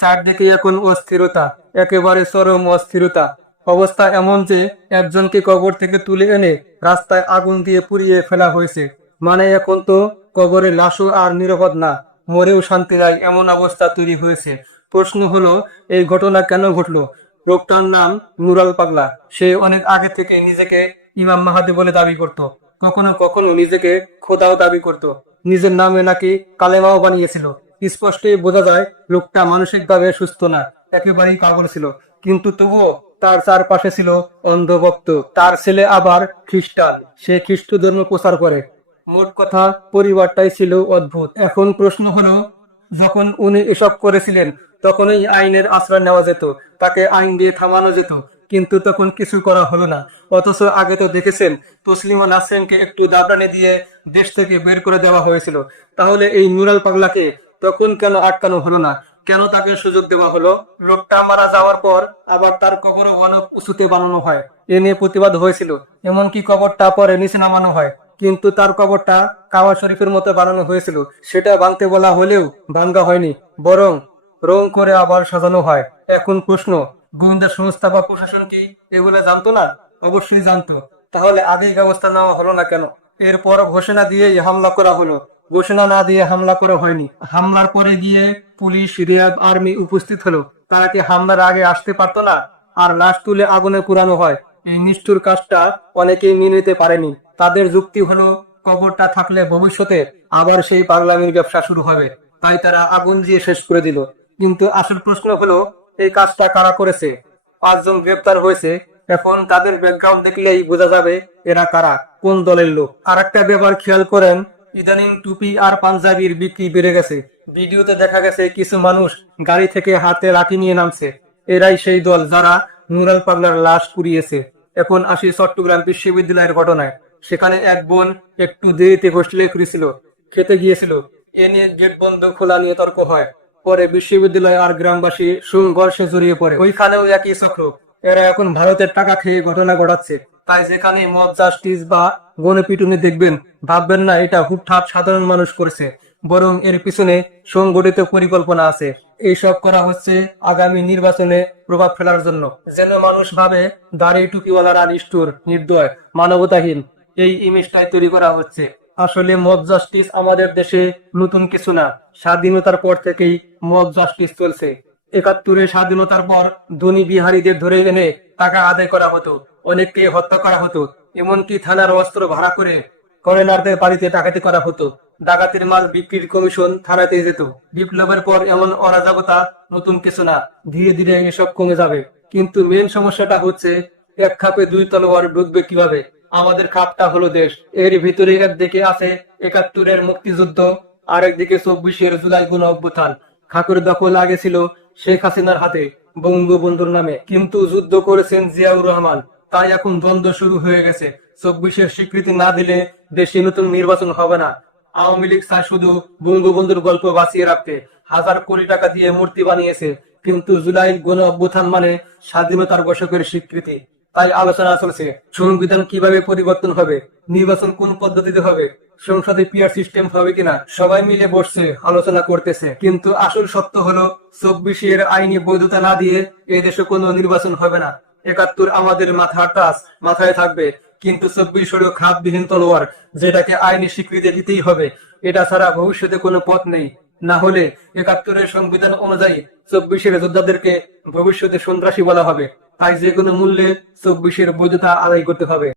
চারদিকে এখন অস্থিরতা, একেবারে চরম অস্থিরতা। অবস্থা এমন যে, একজনকে কবর থেকে তুলে এনে রাস্তায় আগুন দিয়ে পুড়িয়ে ফেলা হয়েছে। মানে এখন তো কবরে লাশও আর নিরাপদ না, মরেও শান্তি নাই এমন অবস্থা তৈরি হয়েছে। প্রশ্ন হলো, এই ঘটনা কেন ঘটলো? লোকটার নাম নুরাল পাগলা। সে অনেক আগে থেকে নিজেকে ইমাম মাহাদি বলে দাবি করত। কখনো কখনো নিজেকে খোদাও দাবি করত। নিজের নামে নাকি কালেমাও বানিয়েছিল। স্পষ্টই বোঝা যায়, লোকটা মানসিকভাবে সুস্থ না, একেবারেই পাগল ছিল। কিন্তু তবুও তার চারপাশে ছিল অন্ধভক্ত। তার ছেলে আবার খ্রিস্টান, সে খ্রিস্ট ধর্ম প্রচার করে। মোট কথা, পরিবারটাই ছিল অদ্ভুত। এখন প্রশ্ন হলো, যখন উনি এসব করেছিলেন তখন তখনই আইনের আশ্রয় নেওয়া যেত, তাকে আইন দিয়ে থামানো যেত। কিন্তু তখন কিছু করা হলো না। অথচ আগে তো দেখেছেন, তসলিমা নাসরিনকে একটু দাবরানি দিয়ে দেশ থেকে বের করে দেওয়া হয়েছিল। তাহলে এই নুরাল পাগলাকে তখন কেন আটকানো হলো না? কেন তাকে সুযোগ দেওয়া হলো? লোকটা মারা যাওয়ার পর আবার তার কবর অনেক উঁচুতে বানানো হয়। এ নিয়ে প্রতিবাদ হয়েছিল। এমনকি কবরটা পরে নিচে নামানো হয়। কিন্তু তার কবরটা কাওয়া শরীফের মতো বানানো হয়েছিল। সেটা ভাঙতে বলা হলেও ভাঙ্গা হয়নি। বরং রং করে আবার সাজানো হয়। এখন প্রশ্ন গোয়েন্দা সংস্থা বা প্রশাসন কি এগুলো জানতো না? অবশ্যই জানতো। তাহলে আগেই ব্যবস্থা নেওয়া হলো না কেন? এরপর ঘোষণা দিয়ে হামলা করা হলো। ঘোষণা না দিয়ে হামলা করা হয়নি। হামলার পরে গিয়ে পুলিশ র্যাব আর্মি উপস্থিত হলো। তারা কি হামলার আগে আসতে পারতো না? আর লাশ তুলে আগুনে পুরানো হয়। এই নিষ্ঠুর কাজটা অনেকেই মেনে নিতে পারেনি। তাদের যুক্তি হলো, কবরটা থাকলে ভবিষ্যতে আবার সেই পাগলামির ব্যবসা শুরু হবে। তাই তারা আগুন দিয়ে শেষ করে দিল। কিন্তু আসল প্রশ্ন হলো, এই কাজটা কারা করেছে? পাঁচজন গ্রেপ্তার হয়েছে। এখন তাদের ব্যাকগ্রাউন্ড দেখলেই বোঝা যাবে, এরা কারা? কোন দলের লোক? আর একটা ব্যাপার খেয়াল করেন ইদানিং টুপি আর পাঞ্জাবির বিক্রি বেড়ে গেছে। ভিডিওতে দেখা গেছে, কিছু মানুষ গাড়ি থেকে হাতে লাঠি নিয়ে নামছে। এরাই সেই দল যারা নুরাল পাগলার লাশ পুড়িয়েছে। এখন আসি চট্টগ্রাম বিশ্ববিদ্যালয়ের ঘটনায়। সেখানে এক বোন একটু দেরিতে হোস্টেলে ফিরেছিল, খেতে গিয়েছিল। এ নিয়ে গেট বন্ধ, খোলা নিয়ে তর্ক হয়। পরে বিশ্ববিদ্যালয় আর গ্রামবাসী সংঘর্ষে জড়িয়ে পড়ে। ওইখানেও একই চক্র। এরা এখন ভারতের টাকা খেয়ে ঘটনা ঘটাচ্ছে। তাই যেখানে মদ, জাস্টিস বা গণপিটুনি দেখবেন। ভাববেন না, এটা হুটহাট সাধারণ মানুষ করেছে। বরং এর পিছনে সংগঠিত পরিকল্পনা আছে। এইসব করা হচ্ছে আগামী নির্বাচনে প্রভাব ফেলার জন্য। যেন মানুষ ভাবে, দাড়ি টুপিওয়ালারা নিষ্ঠুর, নির্দয়, মানবতাহীন। এই ইমেজটাই তৈরি করা হচ্ছে। আসলে মব জাস্টিস আমাদের দেশে নতুন কিছু না। স্বাধীনতার পর থেকেই মব জাস্টিস চলছে। একাত্তরের স্বাধীনতার পর ধনী বিহারীদের ধরে এনে টাকা আদায় করা হতো। অনেককে হত্যা করা হতো, এমনকি থানার অস্ত্র ভাড়া করে করেনারদের বাড়িতে ডাকাতি করা হতো। ডাকাতির মাল বিক্রির কমিশন থানাতে যেত। বিপ্লবের পর এমন অরাজকতা, নতুন কিছু না। ধীরে ধীরে এসব কমে যাবে। কিন্তু মেন সমস্যাটা হচ্ছে, এক খাপে দুই তলোয়ার ঢুকবে কীভাবে? আমাদের খাপটা হলো দেশ। এর ভিতরে একদিকে আছে একাত্তরের মুক্তিযুদ্ধ, আরেকদিকে চব্বিশের জুলাই গুণ অভ্যুত্থান খাকুর দখল আগে ছিল শেখ হাসিনার হাতে, বঙ্গবন্ধুর নামে। কিন্তু যুদ্ধ করেছেন জিয়াউর রহমান। তাই এখন দ্বন্দ্ব শুরু হয়ে গেছে। চব্বিশের স্বীকৃতি না দিলে দেশে নতুন নির্বাচন হবে না। আওয়ামী লীগ চায় শুধু বঙ্গবন্ধুর গল্প বাঁচিয়ে রাখতে। হাজার কোটি টাকা দিয়ে মূর্তি বানিয়েছে। কিন্তু জুলাই গণ অভ্যুত্থান মানে স্বাধীনতার বশকের স্বীকৃতি। তাই আলোচনা চলছে, সংবিধান কীভাবে পরিবর্তন হবে? নির্বাচন কোন পদ্ধতিতে হবে? সংসদে পিয়ার সিস্টেম হবে কিনা? সবাই মিলে বসছে, আলোচনা করতেছে। কিন্তু আসল সত্য হলো চব্বিশের আইনি বৈধতা না দিয়ে এই দেশে কোনো নির্বাচন হবে না। একাত্তর আমাদের মাথার টাচ মাথায় থাকবে। কিন্তু চব্বিশ হলো খাপবিহীন তলোয়ার, যেটাকে আইনি স্বীকৃতি দিতেই হবে, এটা ছাড়া ভবিষ্যতে কোনো পথ নেই। না হলে একাত্তরের সংবিধান অনুযায়ী চব্বিশের যোদ্ধাদেরকে ভবিষ্যতে সন্ত্রাসী বলা হবে। তাই যে কোনো মূল্যে চব্বিশের বৈধতা আদায় করতে হবে।